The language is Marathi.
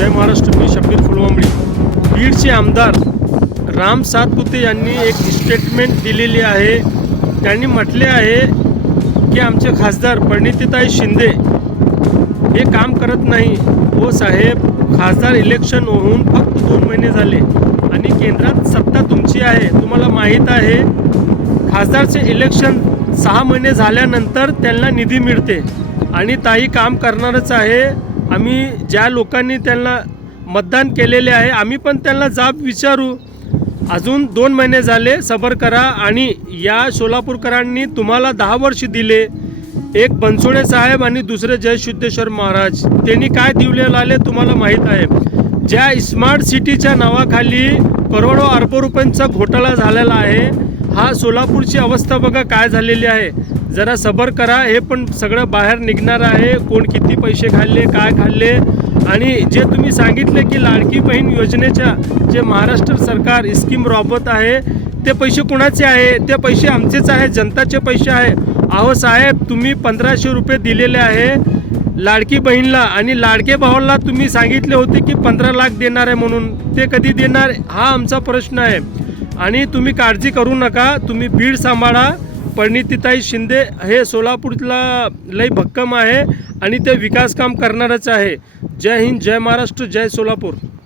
जय महाराष्ट्र मी शब्बीर फुलवांबळी बीडचे आमदार राम सातपुते यांनी एक स्टेटमेंट दिलेली आहे त्यांनी म्हटले आहे की आमचे खासदार परिणितीताई शिंदे हे काम करत नाही हो साहेब खासदार इलेक्शन होऊन फक्त दोन महिने झाले आणि केंद्रात सत्ता तुमची आहे तुम्हाला माहीत आहे खासदारचे इलेक्शन सहा महिने झाल्यानंतर त्यांना निधी मिळते आणि ताई काम करणारच आहे आम्ही ज्या लोकांनी त्यांना मतदान केलेले आहे आम्ही पण त्यांना जाब विचारू अजून दोन महिने झाले सबर करा आणि या सोलापूरकरांनी तुम्हाला दहा वर्ष दिले एक बनसोडे साहेब आणि दुसरे जय सिद्धेश्वर महाराज त्यांनी काय दिवले आले तुम्हाला माहीत आहे ज्या स्मार्ट सिटीच्या नावाखाली करोडो अरबो रुपयांचा घोटाळा झालेला आहे हा सोलापूरची अवस्था बघा काय झालेली आहे जरा सबर करा हे पण सगळं बाहेर निघणार आहे कोण किती पैसे खाल्ले काय खाल्ले आणि जे तुम्ही सांगितले की लाडकी बहीण योजनेच्या जे महाराष्ट्र सरकार स्कीम राबवत आहे ते पैसे कुणाचे आहे ते पैसे आमचेच आहे जनताचे पैसे आहे अहो साहेब तुम्ही पंधराशे रुपये दिलेले आहे लाडकी बहीणला आणि लाडके भावाला तुम्ही सांगितले होते की पंधरा लाख देणार आहे म्हणून ते कधी देणार हा आमचा प्रश्न आहे आणि तुम्ही काळजी करू नका तुम्ही भीड सांभाळा परिणितीताई शिंदे हे सोलापूरला लई भक्कम आहे आणि ते विकास काम करणारच आहे जय हिंद जय महाराष्ट्र जय सोलापूर